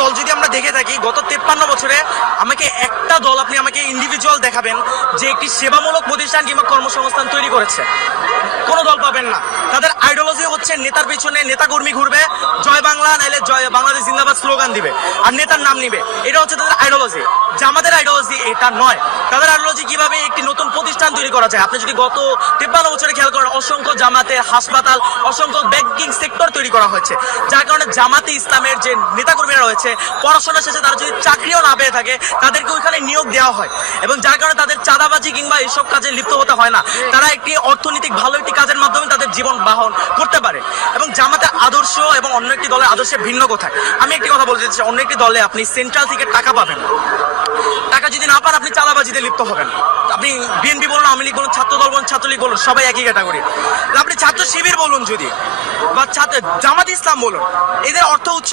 দল যদি আমরা দেখে থাকি গত 53 বছরে আমাকে একটা দল আপনি আমাকে ইন্ডিভিজুয়াল দেখাবেন যে একটি সেবামূলক প্রতিষ্ঠান কিংবা কর্মসংস্থান তৈরি করেছে, কোনো দল পাবেন না। তাদের আইডিওলজি হচ্ছে নেতার পিছনে নেতাকর্মী ঘুরবে, জয় বাংলা নাইলে জয় বাংলাদেশ জিন্দাবাদ স্লোগান দিবে আর নেতার নাম নিবে, এটা হচ্ছে তাদের আইডিওলজি। জামাতের আইডিওলজি এটা নয়। তাদের আইডিওলজি কিভাবে একটি নতুন প্রতিষ্ঠান তৈরি করা যায়। আপনি যদি গত 53 বছরে খেয়াল করেন অসংখ্য জামাতের হাসপাতাল, অসংখ্য ব্যাংকিং সেক্টর তৈরি করা হয়েছে, যার কারণে জামাতে ইসলামের যে নেতাকর্মীরা রয়েছে পড়াশোনা শেষে তারা যদি চাকরিও না পেয়ে থাকে তাদেরকে ওইখানে নিয়োগ দেওয়া হয়, এবং যার কারণে তাদের চাঁদাবাজি কিংবা এইসব কাজে লিপ্ত হতে হয় না। তারা একটি অর্থনৈতিক ভালো একটি কাজের মাধ্যমে তাদের জীবন বাহন করতে পারে। এবং জামাতের আদর্শ এবং অন্য একটি দলের আদর্শে ভিন্ন কোথায়। আমি একটি কথা বলতে চাই, অন্য একটি দলে আপনি সেন্ট্রাল থেকে টাকা পাবেন, টাকা যদি না পান আপনি চাঁদাবাজিতে লিপ্ত হবেন। আপনি বিএনপি বলুন, আওয়ামী লীগ বলুন, ছাত্র দল বলুন, ছাত্রলীগ বলুন, সবাই একই ক্যাটাগরি। আপনি ছাত্র শিবির বলুন যদি, বা জামাত ইসলাম বলুন, এদের অর্থ উৎস